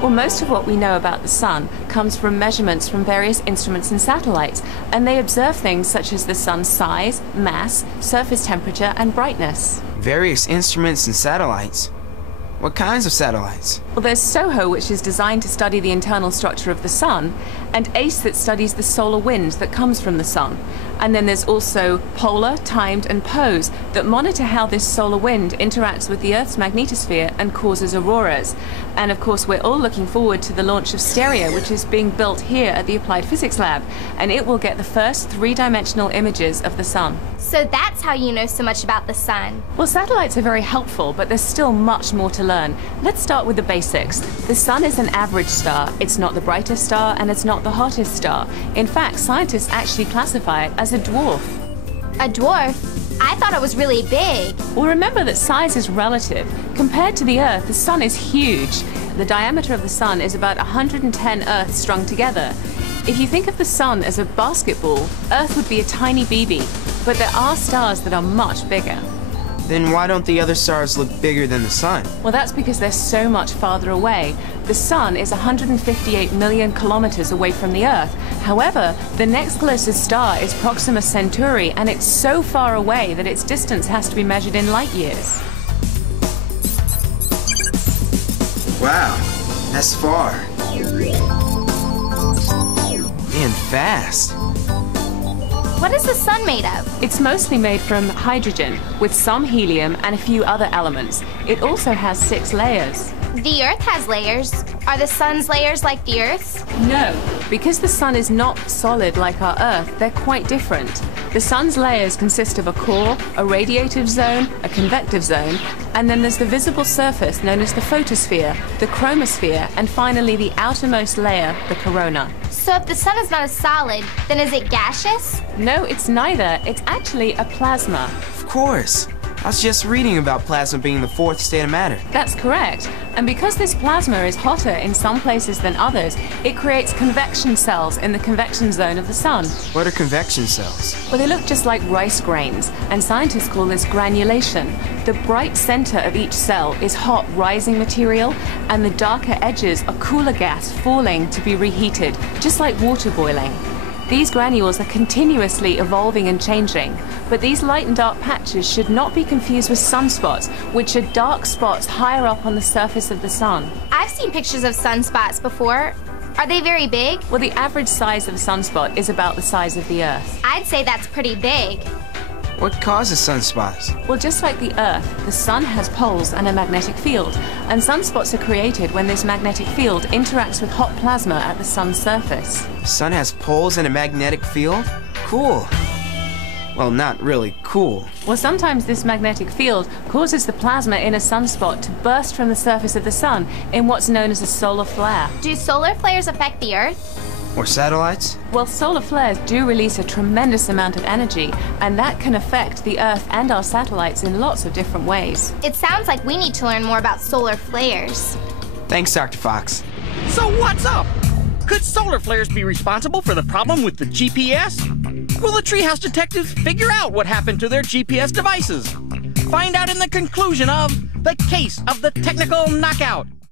Well, most of what we know about the sun comes from measurements from various instruments and satellites, and they observe things such as the sun's size, mass, surface temperature, and brightness. Various instruments and satellites? What kinds of satellites? Well, there's SOHO, which is designed to study the internal structure of the sun, and ACE that studies the solar wind that comes from the sun. And then there's also Polar, Timed, and POSE that monitor how this solar wind interacts with the Earth's magnetosphere and causes auroras. And of course, we're all looking forward to the launch of Stereo, which is being built here at the Applied Physics Lab, and it will get the first three-dimensional images of the sun. So that's how you know so much about the sun. Well, satellites are very helpful, but there's still much more to learn. Let's start with the basics. The sun is an average star. It's not the brightest star, and it's not the hottest star. In fact, scientists actually classify it as a dwarf. A dwarf? I thought it was really big. Well, remember that size is relative. Compared to the Earth, the sun is huge. The diameter of the sun is about 110 Earths strung together. If you think of the sun as a basketball, Earth would be a tiny BB, but there are stars that are much bigger. Then why don't the other stars look bigger than the sun? Well, that's because they're so much farther away. The sun is 158 million kilometers away from the Earth. However, the next closest star is Proxima Centauri, and it's so far away that its distance has to be measured in light years. Wow, that's far. Man, fast. What is the sun made of? It's mostly made from hydrogen, with some helium and a few other elements. It also has 6 layers. The Earth has layers. Are the sun's layers like the Earth's? No, because the sun is not solid like our Earth, they're quite different. The sun's layers consist of a core, a radiative zone, a convective zone, and then there's the visible surface known as the photosphere, the chromosphere, and finally the outermost layer, the corona. So if the sun is not a solid, then is it gaseous? No, it's neither. It's actually a plasma. Of course. I was just reading about plasma being the 4th state of matter. That's correct. And because this plasma is hotter in some places than others, it creates convection cells in the convection zone of the sun. What are convection cells? Well, they look just like rice grains, and scientists call this granulation. The bright center of each cell is hot rising material, and the darker edges are cooler gas falling to be reheated, just like water boiling. These granules are continuously evolving and changing, but these light and dark patches should not be confused with sunspots, which are dark spots higher up on the surface of the sun. I've seen pictures of sunspots before. Are they very big? Well, the average size of a sunspot is about the size of the Earth. I'd say that's pretty big. What causes sunspots? Well, just like the Earth, the sun has poles and a magnetic field, and sunspots are created when this magnetic field interacts with hot plasma at the sun's surface. The sun has poles and a magnetic field? Cool. Well, not really cool. Well, sometimes this magnetic field causes the plasma in a sunspot to burst from the surface of the sun in what's known as a solar flare. Do solar flares affect the Earth? Or satellites? Well, solar flares do release a tremendous amount of energy, and that can affect the Earth and our satellites in lots of different ways. It sounds like we need to learn more about solar flares. Thanks, Dr. Fox. So what's up? Could solar flares be responsible for the problem with the GPS? Will the Treehouse detectives figure out what happened to their GPS devices? Find out in the conclusion of The Case of the Technical Knockout.